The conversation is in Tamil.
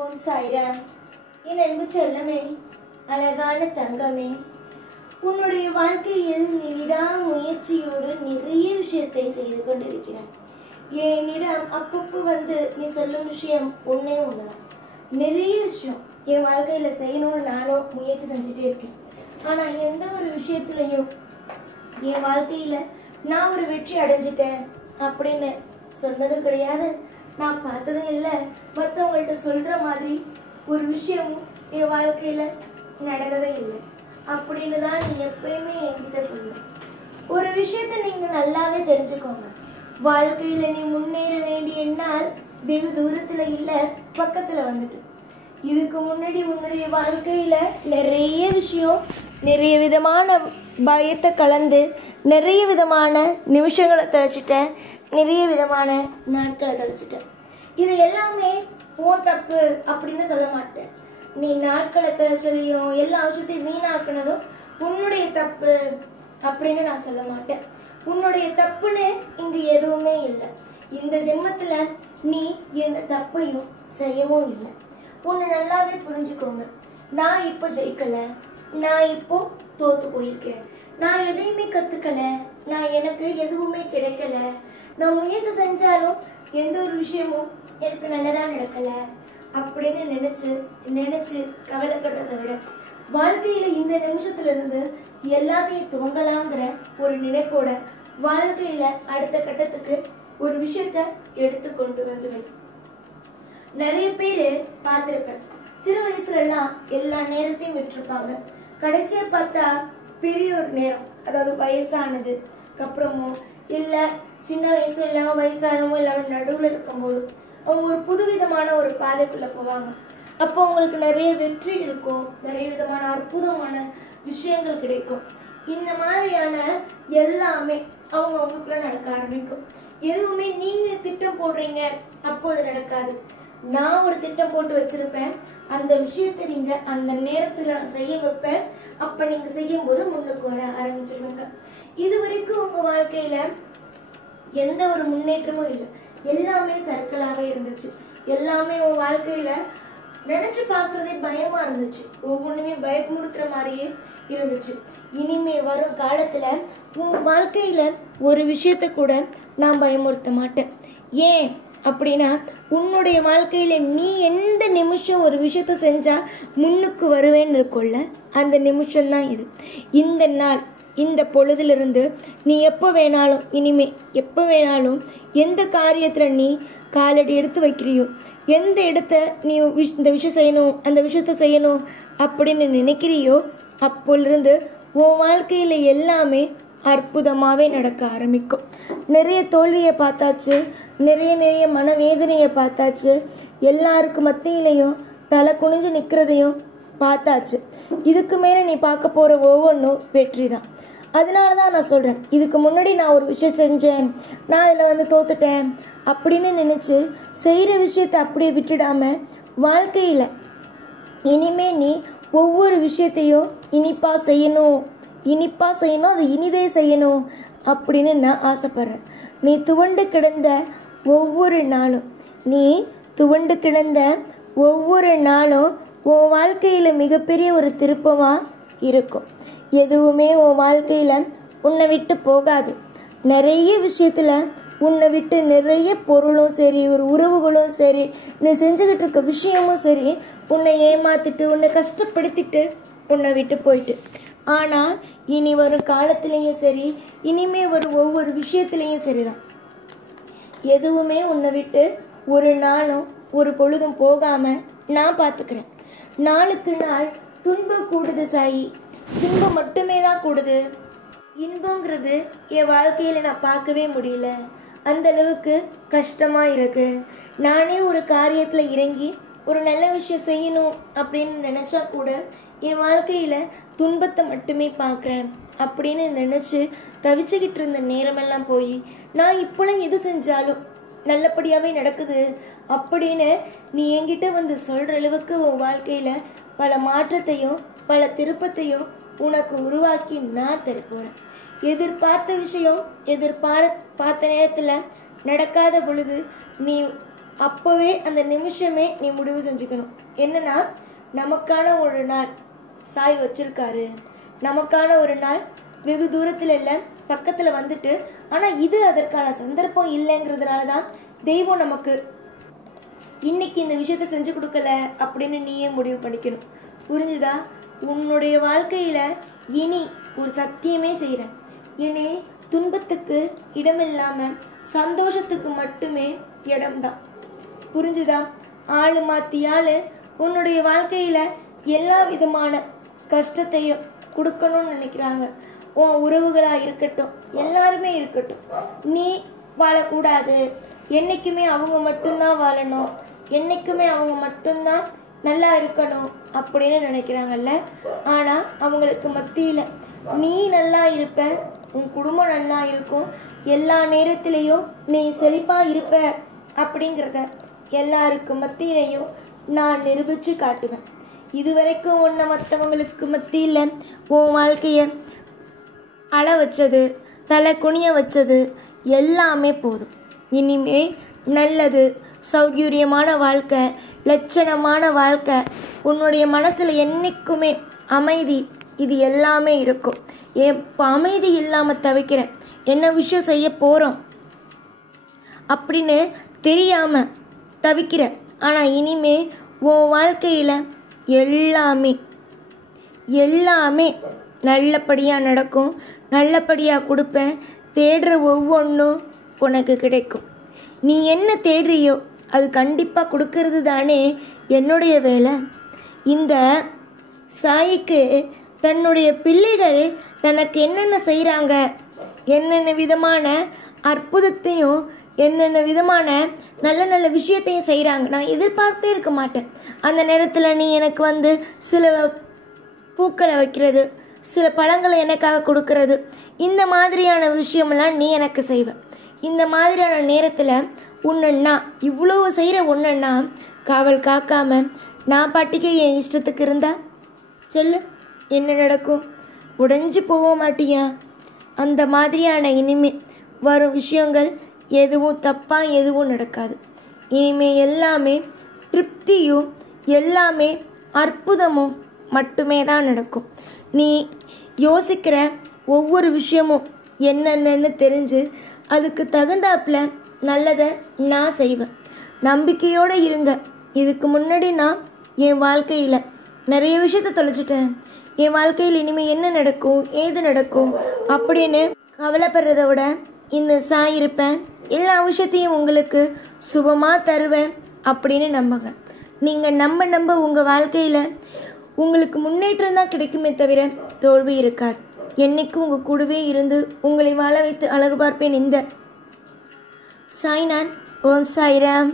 ஓம் சாய்ராம். என் அன்பு செல்லமே, அழகான தங்கமே, உன்னுடைய வாழ்க்கையில் நீ விடாமுயற்சியோடு நிறைய விஷயத்தை செய்து கொண்டிருக்கிறாய். என்னிடம் அப்பப்போ நீ சொல்லும் விஷயம் ஒன்னே ஒண்ணுதான். நிறைய விஷயம் என் வாழ்க்கையில செய்யணும்னு நானும் முயற்சி செஞ்சுட்டே இருக்கேன். ஆனா எந்த ஒரு விஷயத்திலையும் என் வாழ்க்கையில நான் ஒரு வெற்றி அடைஞ்சிட்டேன் அப்படின்னு சொன்னதும் கிடையாது, நான் பார்த்ததும் இல்லை. மற்றவங்கள்ட்ட சொல்ற மாதிரி ஒரு விஷயமும் என் வாழ்க்கையில நடந்ததே இல்லை அப்படின்னு தான் நீ எப்பயுமே என்கிட்ட சொல்லுவ. ஒரு விஷயத்த நீங்க நல்லாவே தெரிஞ்சுக்கோங்க. வாழ்க்கையில நீ முன்னேற வேண்டிய நாள் வெகு தூரத்துல இல்ல, பக்கத்துல வந்துட்டு. இதுக்கு முன்னாடி உன்னுடைய வாழ்க்கையில நிறைய விஷயம், நிறைய விதமான பயத்தை கலந்து, நிறைய விதமான நிமிஷங்களை தழிச்சிட்டேன், நிறைய விதமான நாட்களை தழிச்சிட்டேன். இது எல்லாமே உன் தப்பு அப்படின்னு சொல்ல மாட்டேன். நீ நாட்களை தழிச்சதையும் எல்லா விஷயத்தையும் வீணாக்குனதும் உன்னுடைய தப்பு அப்படின்னு நான் சொல்ல மாட்டேன். உன்னுடைய தப்புன்னு இங்க எதுவுமே இல்லை. இந்த ஜென்மத்துல நீ எந்த தப்பையும் செய்யவும் இல்லை. ஒன்று நல்லாவே புரிஞ்சுக்கோங்க. நான் இப்போ ஜெயிக்கல, நான் இப்போ தோத்து போயிருக்கேன், நான் எதையுமே கத்துக்கல, எனக்கு எதுவுமே கிடைக்கல, நான் முயற்சி செஞ்சாலும் எந்த ஒரு விஷயமும் எனக்கு நல்லதா நடக்கல அப்படின்னு நினைச்சு கவலைப்படுறதை விட, வாழ்க்கையில இந்த நிமிஷத்துல இருந்து எல்லாத்தையும் துவங்கலாங்கிற ஒரு நினைப்போட வாழ்க்கையில அடுத்த கட்டத்துக்கு ஒரு விஷயத்த எடுத்து கொண்டு வந்து வை. நிறைய பேரு பார்த்திருப்பேன், சிறு வயசுல எல்லாம் எல்லா நேரத்தையும் விட்டுருப்பாங்க. கடைசியா பார்த்தா பெரிய ஒரு நேரம், அதாவது வயசானது அப்புறமோ இல்ல சின்ன வயசு இல்லாம வயசானமோ இல்லாம நடுவுல இருக்கும்போது அவங்க ஒரு புதுவிதமான ஒரு பாதைக்குள்ள போவாங்க. அப்போ அவங்களுக்கு நிறைய வெற்றி இருக்கும், நிறைய விதமான அற்புதமான விஷயங்கள் கிடைக்கும். இந்த மாதிரியான எல்லாமே அவங்களுக்குள்ள நடக்க ஆரம்பிக்கும். எதுவுமே நீங்க திட்டம் போடுறீங்க அப்போ அது நடக்காது. நான் ஒரு திட்டம் போட்டு வச்சிருப்பேன், அந்த விஷயத்தை நீங்க அந்த நேரத்துல நான் செய்ய வைப்பேன். அப்ப நீங்க செய்யும் போது முன்னுக்கு வர ஆரம்பிச்சிருவீங்க. இது வரைக்கும் உங்க வாழ்க்கையில எந்த ஒரு முன்னேற்றமும் இல்லை, எல்லாமே சர்க்கிளாவே இருந்துச்சு. எல்லாமே உன் வாழ்க்கையில நினைச்சு பாக்குறதே பயமா இருந்துச்சு, ஒவ்வொன்றுமே பயமுறுத்துற மாதிரியே இருந்துச்சு. இனிமே வரும் காலத்துல உன் வாழ்க்கையில ஒரு விஷயத்த கூட நான் பயமுறுத்த மாட்டேன். ஏன் அப்படின்னா, உன்னுடைய வாழ்க்கையில நீ எந்த நிமிஷம் ஒரு விஷயத்த செஞ்சா முன்னுக்கு வருவேன்னு இருக்கும்ல, அந்த நிமிஷம்தான் இது. இந்த நாள், இந்த பொழுதிலிருந்து நீ எப்போ வேணாலும், இனிமே எப்போ வேணாலும் எந்த காரியத்தில் நீ காலடி எடுத்து வைக்கிறியோ, எந்த இடத்த நீ இந்த விஷயம் செய்யணும், அந்த விஷயத்த செய்யணும் அப்படின்னு நினைக்கிறியோ, அப்போலிருந்து உன் வாழ்க்கையில் எல்லாமே அற்புதமாகவே நடக்க ஆரம்பிக்கும். நிறைய தோல்வியை பார்த்தாச்சு, நிறைய மனவேதனையை பார்த்தாச்சு, எல்லாருக்கு மத்தியிலையும் தலை குனிஞ்சு நிற்கிறதையும் பார்த்தாச்சு. இதுக்கு மேலே நீ பார்க்க போகிற ஒவ்வொன்றும் வெற்றி தான். அதனால தான் நான் சொல்கிறேன், இதுக்கு முன்னாடி நான் ஒரு விஷயம் செஞ்சேன், நான் அதில் தோத்துட்டேன் அப்படின்னு நினச்சி செய்கிற விஷயத்தை அப்படியே விட்டுடாம, வாழ்க்கையில் இனிமே நீ ஒவ்வொரு விஷயத்தையும் இனிப்பாக செய்யணும், அது இனிதே செய்யணும் அப்படின்னு நான் ஆசைப்பட்றேன். நீ துவண்டு கிடந்த ஒவ்வொரு நாளும் உன் வாழ்க்கையில் மிகப்பெரிய ஒரு திருப்பமாக இருக்கும். எதுவுமே உன் வாழ்க்கையில் உன்னை விட்டு போகாது. நிறைய விஷயத்தில் உன்னை விட்டு நிறைய பொருளும் சரி, ஒரு உறவுகளும் சரி, நீ செஞ்சுக்கிட்டு இருக்க விஷயமும் சரி, உன்னை ஏமாத்திட்டு, உன்னை கஷ்டப்படுத்திட்டு உன்னை விட்டு போயிட்டு. ஆனால் இனி வரும் காலத்திலையும் சரி, இனிமே வரும் ஒவ்வொரு விஷயத்துலையும் சரிதான், எதுவுமே உன்னை விட்டு ஒரு நாளும் ஒரு பொழுதும் போகாமல் நான் பார்த்துக்கிறேன். நாளுக்கு நாள் துன்பம் கூடுது சாயி, துன்பம் மட்டுமே தான் கூடுது. இன்பங்கிறது என் வாழ்க்கையில் நான் பார்க்கவே முடியல, அந்த அளவுக்கு கஷ்டமாக இருக்கு. நானே ஒரு காரியத்தில் இறங்கி ஒரு நல்ல விஷயம் செய்யணும் அப்படின்னு நினச்சா கூட என் வாழ்க்கையில் துன்பத்தை மட்டுமே பார்க்குறேன் அப்படின்னு நினச்சி தவிச்சுக்கிட்டு இருந்த நேரமெல்லாம் போய், நான் இப்போலாம் எது செஞ்சாலும் நல்லபடியாகவே நடக்குது அப்படின்னு நீ என்கிட்ட சொல்கிற அளவுக்கு உன் வாழ்க்கையில் பல மாற்றத்தையும் பல திருப்பத்தையும் உனக்கு உருவாக்கி நான் தரப்போகிறேன். எதிர்பார்த்த விஷயம் பார்த்த நேரத்தில் நடக்காத பொழுது நீ அப்போவே அந்த நிமிஷமே நீ முடிவு செஞ்சுக்கணும். என்னன்னா, நமக்கான ஒரு நாள் சாய் வச்சிருக்காரு, நமக்கான ஒரு நாள் வெகு தூரத்தில் இல்லை, பக்கத்தில் வந்துட்டு, ஆனால் இது அதற்கான சந்தர்ப்பம் இல்லைங்கிறதுனால தான் தெய்வம் நமக்கு இன்னைக்கு இந்த விஷயத்த செஞ்சு கொடுக்கல அப்படின்னு நீயே முடிவு பண்ணிக்கணும். புரிஞ்சுதா? உன்னுடைய வாழ்க்கையில இனி ஒரு சத்தியமே செய்கிறேன், இனி துன்பத்துக்கு இடமில்லாம சந்தோஷத்துக்கு மட்டுமே இடம்தான். புரிஞ்சுதா? ஆளு மாத்தி ஆளு உன்னுடைய வாழ்க்கையில எல்லா விதமான கஷ்டத்தையும் கொடுக்கணும்னு நினைக்கிறாங்க. உன் உறவுகளா இருக்கட்டும், எல்லாருமே இருக்கட்டும், நீ வாழக்கூடாது, என்னைக்குமே அவங்க மட்டும்தான் வாழணும், என்னைக்குமே அவங்க மட்டும்தான் நல்லா இருக்கணும் அப்படின்னு நினைக்கிறாங்கல்ல. ஆனா அவங்களுக்கு மத்தியில நீ நல்லா இருப்ப, உன் குடும்பம் நல்லா இருக்கும், எல்லா நேரத்திலையும் நீ செழிப்பா இருப்ப அப்படிங்கிறத எல்லாருக்கு மத்தியிலையும் நான் நிரூபிச்சு காட்டுவேன். இதுவரைக்கும் உன்னை மற்றவங்களுக்கு மத்தியில் உன் வாழ்க்கையை அழ வச்சது, தலை குனிய வச்சது எல்லாமே போதும். இனிமே நல்லது, சௌகரியமான வாழ்க்கை, லட்சணமான வாழ்க்கை, உன்னுடைய மனசில் என்றைக்குமே அமைதி, இது எல்லாமே இருக்கும். இப்போ அமைதி இல்லாமல் தவிக்கிறேன், என்ன விஷயம் செய்ய போகிறோம் அப்படின்னு தெரியாமல் தவிக்கிற. ஆனால் இனிமே உன் வாழ்க்கையில் எல்லாமே நல்லபடியாக நடக்கும், நல்லபடியாக கொடுப்பேன். தேடுற ஒவ்வொன்றும் உனக்கு கிடைக்கும். நீ என்ன தேடுறியோ அது கண்டிப்பாக கொடுக்கறது தானே என்னுடைய வேலை. இந்த சாய்க்கு தன்னுடைய பிள்ளைகள் தனக்கு என்னென்ன செய்கிறாங்க, என்னென்ன விதமான அற்புதத்தையும் என்னென்ன விதமான நல்ல நல்ல விஷயத்தையும் செய்கிறாங்க, நான் எதிர்பார்த்தே இருக்க மாட்டேன். அந்த நேரத்தில் நீ எனக்கு சில பூக்களை வைக்கிறது, சில பழங்களை எனக்காக கொடுக்கறது, இந்த மாதிரியான விஷயமெல்லாம் நீ எனக்கு செய்வ. இந்த மாதிரியான நேரத்தில் உன்னை இவ்வளவு செய்கிற உன்னை காவல் காக்காம நான் பாட்டிக்கு என் இஷ்டத்துக்கு இருந்தா சொல்லு, என்ன நடக்கும்? உடைஞ்சு போக மாட்டியா? அந்த மாதிரியான இனிமே வரும் விஷயங்கள் எதுவும் தப்பாக எதுவும் நடக்காது. இனிமே எல்லாமே திருப்தியும் எல்லாமே அற்புதமும் மட்டுமே தான் நடக்கும். நீ யோசிக்கிற ஒவ்வொரு விஷயமும் என்னென்னு தெரிஞ்சு அதுக்கு தகுந்தாப்புல நல்லதை நான் செய்வேன். நம்பிக்கையோடு இருங்க. இதுக்கு முன்னாடி நான் என் வாழ்க்கையில் நிறைய விஷயத்த தொலைச்சிட்டேன். என் வாழ்க்கையில் இனிமேல் என்ன நடக்கும், ஏது நடக்கும் அப்படின்னு கவலைப்படுறத விட இந்த சாய் இருப்பேன், எல்லா விஷயத்தையும் உங்களுக்கு சுபமாக தருவேன் அப்படின்னு நம்புங்க. நீங்கள் நம்ப உங்கள் வாழ்க்கையில் உங்களுக்கு முன்னேற்றம் தான் கிடைக்குமே தவிர தோல்வி இருக்காது. என்னைக்கும் உங்கள் கூடவே இருந்து உங்களை வாழ வைத்து அழகு பார்ப்பேன். இந்த சாய்நான். ஓம் சாய்ராம்.